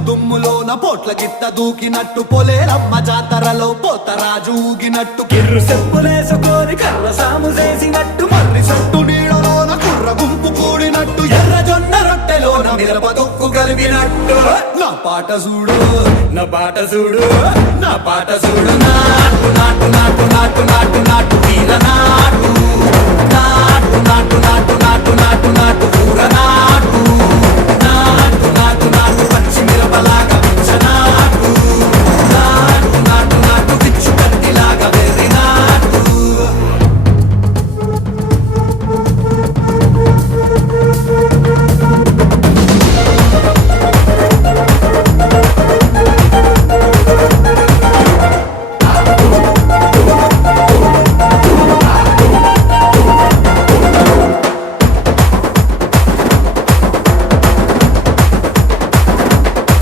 దుమ్ములోన పోట్ల గిత్త దూకినట్టు పొలేరమ్మ జాతరలో పోతరాజు ఊగినట్టు కిర్రు చెప్పులేసుకొని కర్ర సాము చేసినట్టు మర్రి సొట్టు నీడలోన కుర్ర గుంపు కూడినట్టు ఎర్ర జొన్న రొట్టెలోన మిరప దొక్కు కలిపినట్టు నా పాట చూడు నా పాట చూడు నా పాట చూడు నాటు నాటు నాటు నాటు నాటు నాటు వీర నాటు నాటు నాటు నాటు నాటు నాటు నాటు ఊర నాటు